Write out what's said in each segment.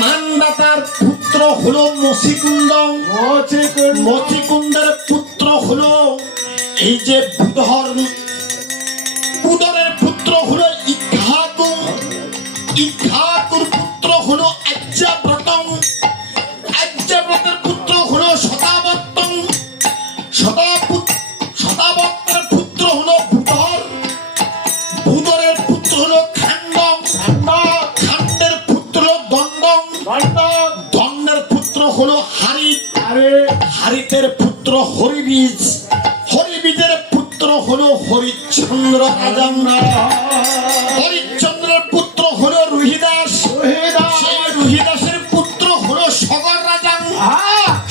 মানদাতার পুত্র হলো মুচিকুন্দ, মুচিকুন্দের পুত্র হলো এই যে বুধর, বুধরের পুত্র হলো ইক্ষ্বাকু, ইক্ষ্বাকুর পুত্র হলো আর্যাব্রত, আর্যাব্রতের পুত্র হলো শতাবর্তন, শতাবর্তের পুত্র হলো বুধর, বুধরের পুত্র হলো খান্ড, খান্ডের পুত্র দণ্ড, দণ্ডের পুত্র হলো হারিত, হারিতের পুত্র হরিবীজ, হরিবীজের পুত্র হলো হরিশ্চন্দ্র রাজা, হরিশ্চন্দ্রের পুত্র হলো রুহিদাস, সেই রুহিদাসের পুত্র হলো সগর রাজা,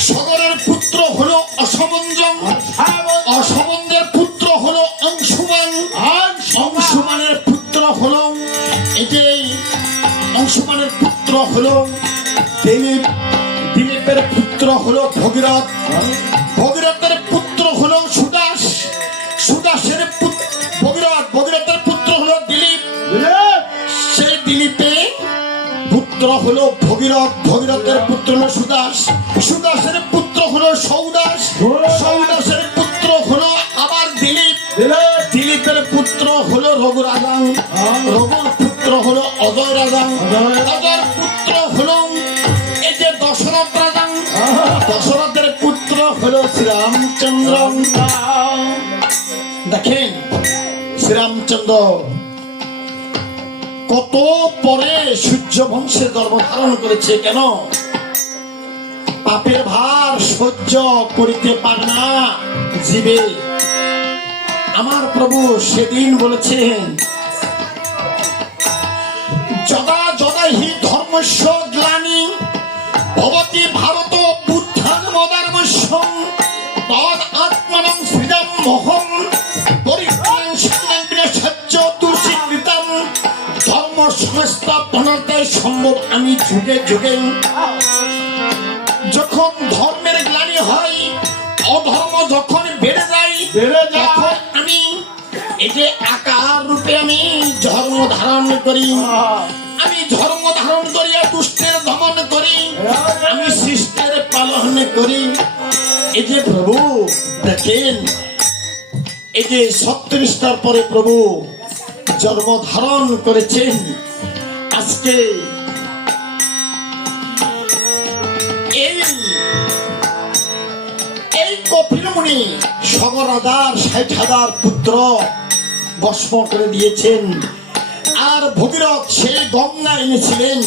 সগরের পুত্র হলো অসমঞ্জন, অসমঞ্জের পুত্র হলো অংশুমান, অংশুমানের পুত্র হলো এই যে অংশুমানের পুত্র হলো দিলীপ, দিলীপের পুত্র হলো ভগীরথ, ভগীরথের পুত্র হলো সুদাস, সুদাসের ভগীরথ, ভগীরথের পুত্র হলো দিলীপ, সেই দিলীপে পুত্র হলো ভগীরথ, ভগীরথের পুত্র হলো সুদাস, সুদাসের পুত্র হলো সৌদাস, সৌদাসের পুত্র হলো আবার দিলীপ, দিলীপের পুত্র হলো রঘু রাজা, রঘুর পুত্র হলো অজয় রাজা, অজয়ের পুত্র হলো এই যে দশরথ রাজা, দশরথের পুত্র হলো শ্রীরামচন্দ্র। দেখেন শ্রীরামচন্দ্র কত পরে সূর্য বংশে গর্ভধারণ করেছে, কেন? পাপের ভার সহ্য করিতে পারে না জীবে। আমার প্রভু সেদিন বলেছেন যদা যদা হি ধর্মস্য গ্লানি ভবতি ভারত বুদ্ধান মদার্মস্যং তদ আত্মনং সৃজমহং পরিত্রাণ সাধনাং বিনাশাচ্চ দুর্চিকৃতম ধর্ম সংস্থাপনতে সম্ভব আমি যুগে যুগে। যখন ধর্মের গ্লানি হয়, অধর্ম যখন বেড়ে যায়, তখন আমি এই যে আকার রূপে আমি ধর্ম ধারণ করি, আমি ধর্ম ধারণ করিয়া দুষ্টের দমন করি, আমি শিষ্টের পালন করি। এই যে প্রভু দেখেন এই যে 36টার পরে প্রভু জন্ম ধারণ করেছেন। আজকে এই কপিল মুনি সগর রাজার 60,000 পুত্র ভস্ম করে দিয়েছেন, আর ভগীরথ সেই গঙ্গা এনেছিলেন।